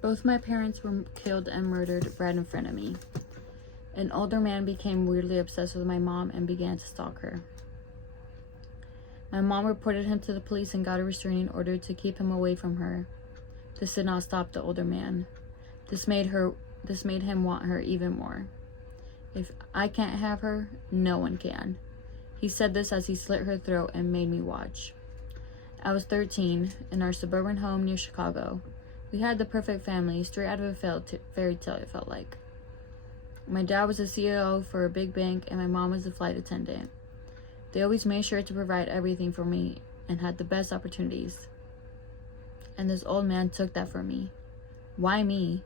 Both my parents were killed and murdered right in front of me. An older man became weirdly obsessed with my mom and began to stalk her. My mom reported him to the police and got a restraining order to keep him away from her. This did not stop the older man. This made him want her even more. If I can't have her, no one can. He said this as he slit her throat and made me watch. I was 13 in our suburban home near Chicago. We had the perfect family, straight out of a fairy tale, it felt like. My dad was a CEO for a big bank and my mom was a flight attendant. They always made sure to provide everything for me and had the best opportunities. And this old man took that from me. Why me?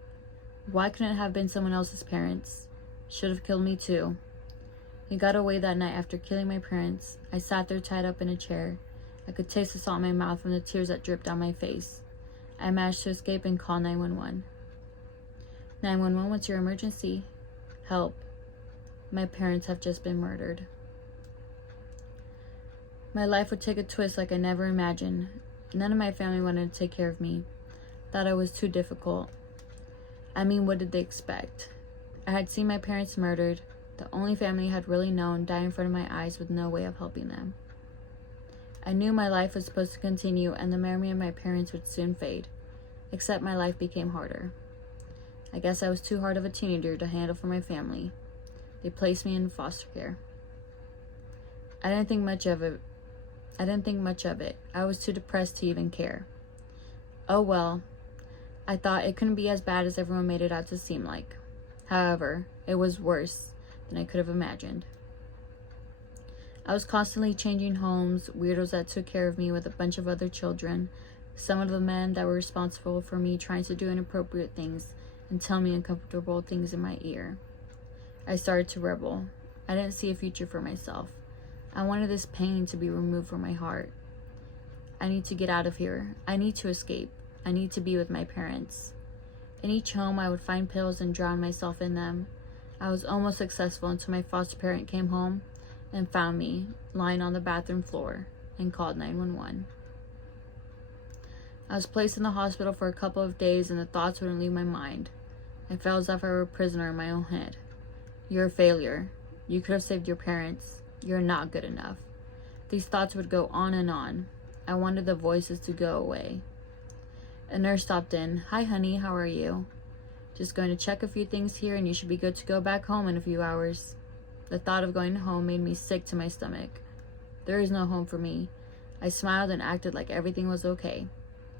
Why couldn't it have been someone else's parents? Should have killed me too. He got away that night after killing my parents. I sat there tied up in a chair. I could taste the salt in my mouth from the tears that dripped down my face. I managed to escape and call 911. 911, what's your emergency? Help. My parents have just been murdered. My life would take a twist like I never imagined. None of my family wanted to take care of me. Thought I was too difficult. I mean, what did they expect? I had seen my parents murdered. The only family I had really known die in front of my eyes with no way of helping them. I knew my life was supposed to continue and the memory of my parents would soon fade. Except my life became harder. I guess I was too hard of a teenager to handle for my family. They placed me in foster care. I didn't think much of it. I was too depressed to even care. Oh well. I thought it couldn't be as bad as everyone made it out to seem like. However, it was worse than I could have imagined. I was constantly changing homes, weirdos that took care of me with a bunch of other children, some of the men that were responsible for me trying to do inappropriate things and tell me uncomfortable things in my ear. I started to rebel. I didn't see a future for myself. I wanted this pain to be removed from my heart. I need to get out of here. I need to escape. I need to be with my parents. In each home, I would find pills and drown myself in them. I was almost successful until my foster parent came home and found me lying on the bathroom floor and called 911. I was placed in the hospital for a couple of days and the thoughts wouldn't leave my mind. I felt as if I were a prisoner in my own head. You're a failure. You could have saved your parents. You're not good enough. These thoughts would go on and on. I wanted the voices to go away. A nurse stopped in. Hi, honey, how are you? Just going to check a few things here and you should be good to go back home in a few hours. The thought of going home made me sick to my stomach. There is no home for me. I smiled and acted like everything was okay.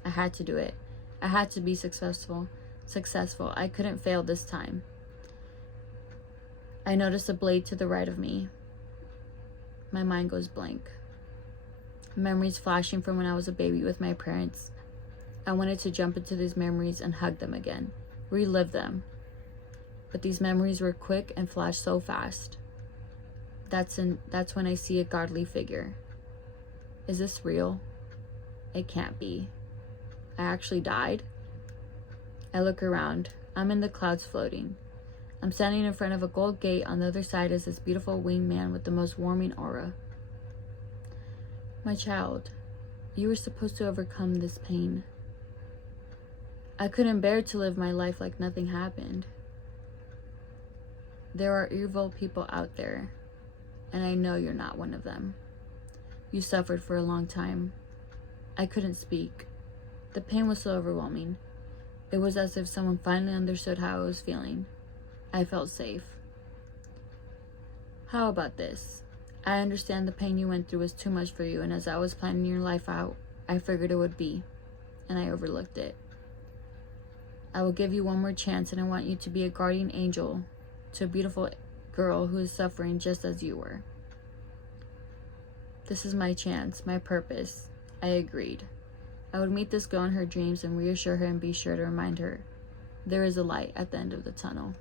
I had to do it. I had to be successful. I couldn't fail this time. I noticed a blade to the right of me. My mind goes blank. Memories flashing from when I was a baby with my parents. I wanted to jump into these memories and hug them again, relive them. But these memories were quick and flashed so fast. That's when I see a godly figure. Is this real? It can't be. I actually died? I look around. I'm in the clouds floating. I'm standing in front of a gold gate. On the other side is this beautiful winged man with the most warming aura. My child, you were supposed to overcome this pain. I couldn't bear to live my life like nothing happened. There are evil people out there, and I know you're not one of them. You suffered for a long time. I couldn't speak. The pain was so overwhelming. It was as if someone finally understood how I was feeling. I felt safe. How about this? I understand the pain you went through was too much for you, and as I was planning your life out, I figured it would be, and I overlooked it. I will give you one more chance, and I want you to be a guardian angel to a beautiful girl who is suffering just as you were. This is my chance, my purpose. I agreed. I would meet this girl in her dreams and reassure her and be sure to remind her there is a light at the end of the tunnel.